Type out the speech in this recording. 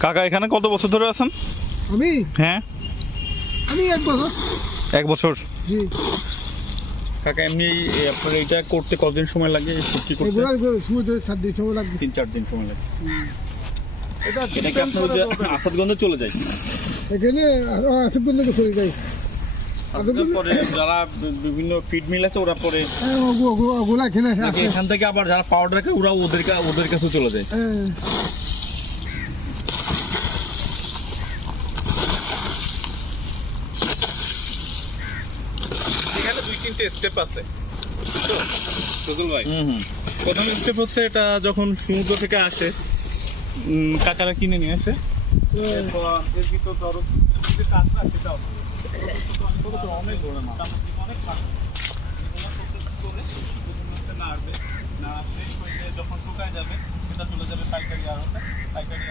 কাকা এখানে কত বছর ধরে আছেন? আমি? হ্যাঁ। আমি এক বছর। এক বছর? জি। কাকা এমনি আপনার এটা করতে কতদিন সময় লাগে? সবজি করতে? সাত দিন সময় লাগবে। তিন চার দিন সময় লাগে। এটা এটা কি আপনার আসাদগঞ্জে চলে যায়? এখানে আসে পর্যন্ত করে যাই আসাদগঞ্জ পরে যারা বিভিন্ন ফিড মিল আছে ওরা পরে হ্যাঁ, ওগু- ওগু- ওগুলা এখানে থেকে আবার যারা পাউডার ওরা ওদের ওদের কাছে চলে যায় হ্যাঁ। এখানে দুই তিনটে স্টেপ আছে। তো ফজল ভাই? প্রথম স্টেপ হচ্ছে এটা যখন সমুদ্র থেকে আসে কাকারা কিনে নিয়ে আসে। এর ভিতর ধরো যে কাঁকড়া সেটা অনেক বড় মাছ অনেক এগুলো হচ্ছে নাড়বে নাড়া যখন শুকায় যাবে সেটা চলে যাবে পাইকারি আড়তে। পাইকারি